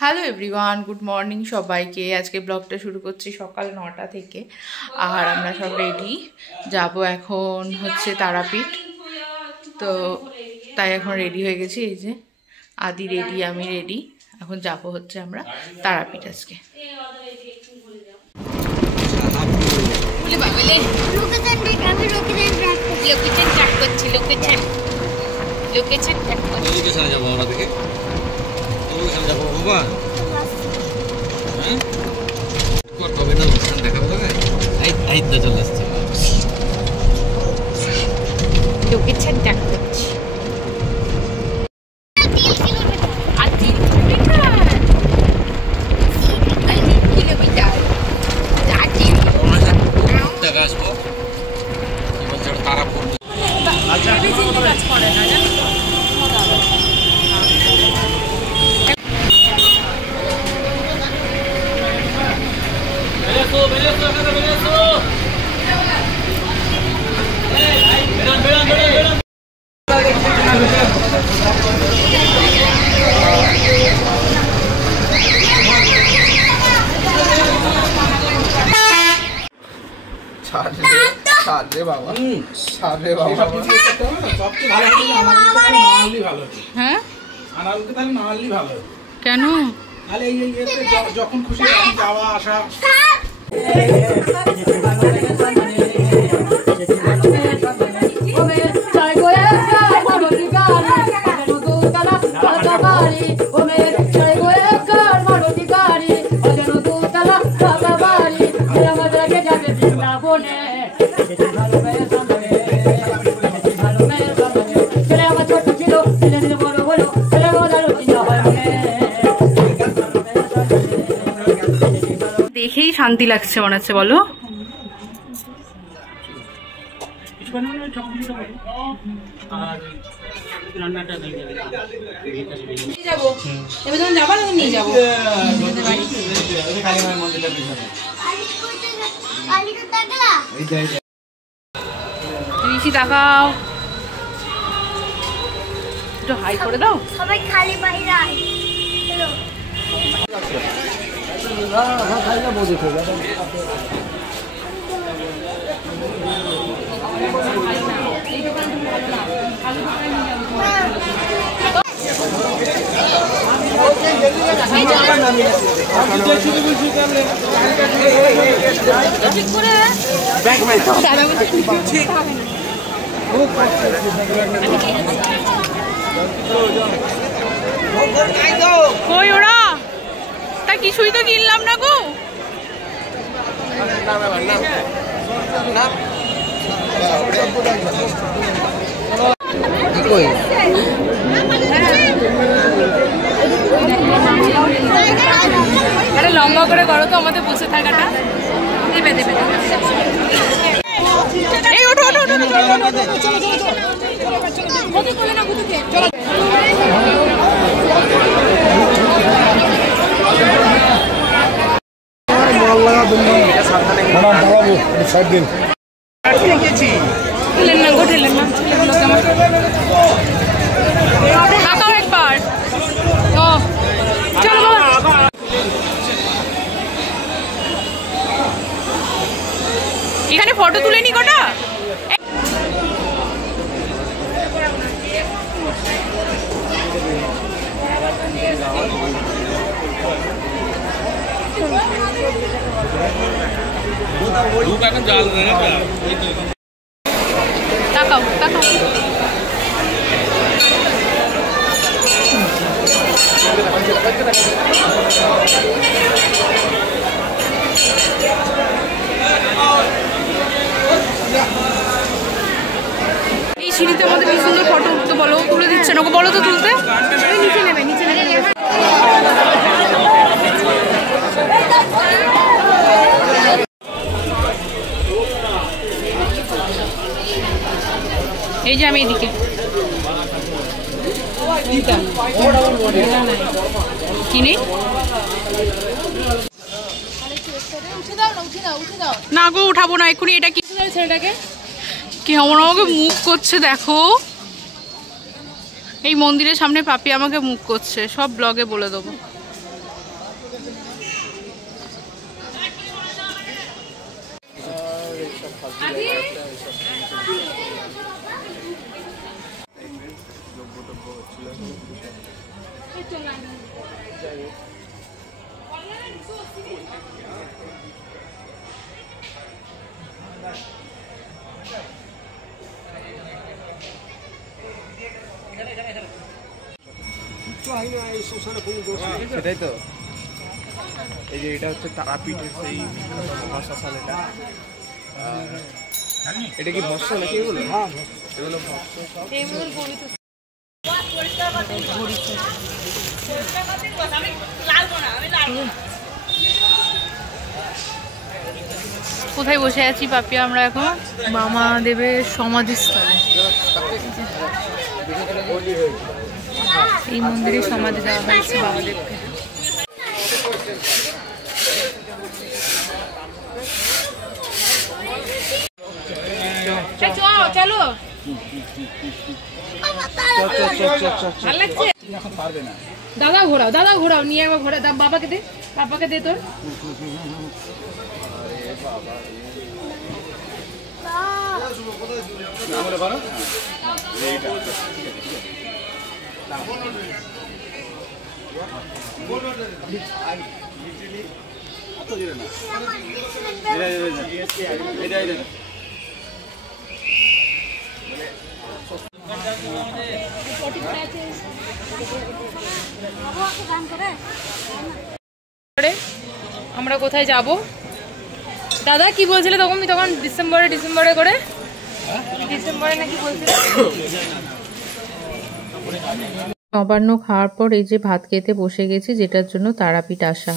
Hello everyone, good morning সবাইকে। আজকে ব্লগটা শুরু করছি সকাল 9টা থেকে। আর আমরা সব রেডি, যাব এখন হচ্ছে তারাপীঠ। তো তাই এখন রেডি হয়ে গেছি। এই যে আদি রেডি, আমি রেডি, এখন যাব হচ্ছে আমরা তারাপীঠ আজকে। লোকেশন ট্যাগ করছি। কেন? যখন খুশি যাওয়া আসা। দেখেই শান্তি লাগছে মনে হচ্ছে, বলো? ঋষি তাকাও, একটু হাই করে দাও। সবাই খালি বাইরে কই ওরা? তা কিছুই তো কিনলাম না গো। আরে লম্বা করে করো তো, আমাদের বসে থাকাটা। দেবে দেবে। এই ওঠো ওঠো ওঠো। এখানে ফটো তুলে নি কটা। তাকাও তাকাও। এই সিঁড়িতে আমাদের কি সুন্দর ফটো উঠতে, বলো? তুলে দিচ্ছে না, বলো তো তুলতে। নিচে নেবে, নিচে নেবে। এই যে আমি এদিকে কিনি না গো, উঠাবো না এক্ষুনি। এটা কি ছেলেটাকে কেমন আমাকে মুখ করছে দেখো। এই মন্দিরের সামনে পাপি আমাকে মুখ করছে, সব ব্লগে বলে দেবো। সেটাই তো, এই যে এটা হচ্ছে তারাপীঠের সেই বিখ্যাত মহাশ্মশান। এটা কি ভস্ম নাকি এগুলো? এগুলো কোথায় বসে আছি পাপিয়া? আমরা এখন মামা দেবের সমাধিস্থলে, এই মন্দিরে সমাধি দেওয়া হয়েছে বাবাদেবকে। চলো দাদা ঘোরাও, দাদা ঘোরাও, নিয়ে একবার ঘোরা। বাবাকে দে, বাবাকে দে তোর। আমরা কোথায় যাব দাদা? কি বলছিলে তখন? তখন ডিসেম্বরে করে, ডিসেম্বরে নাকি বলছিলে? নবান্ন খাওয়ার পর এই যে ভাত খেতে বসে গেছি, যেটার জন্য তারাপীঠ আসা।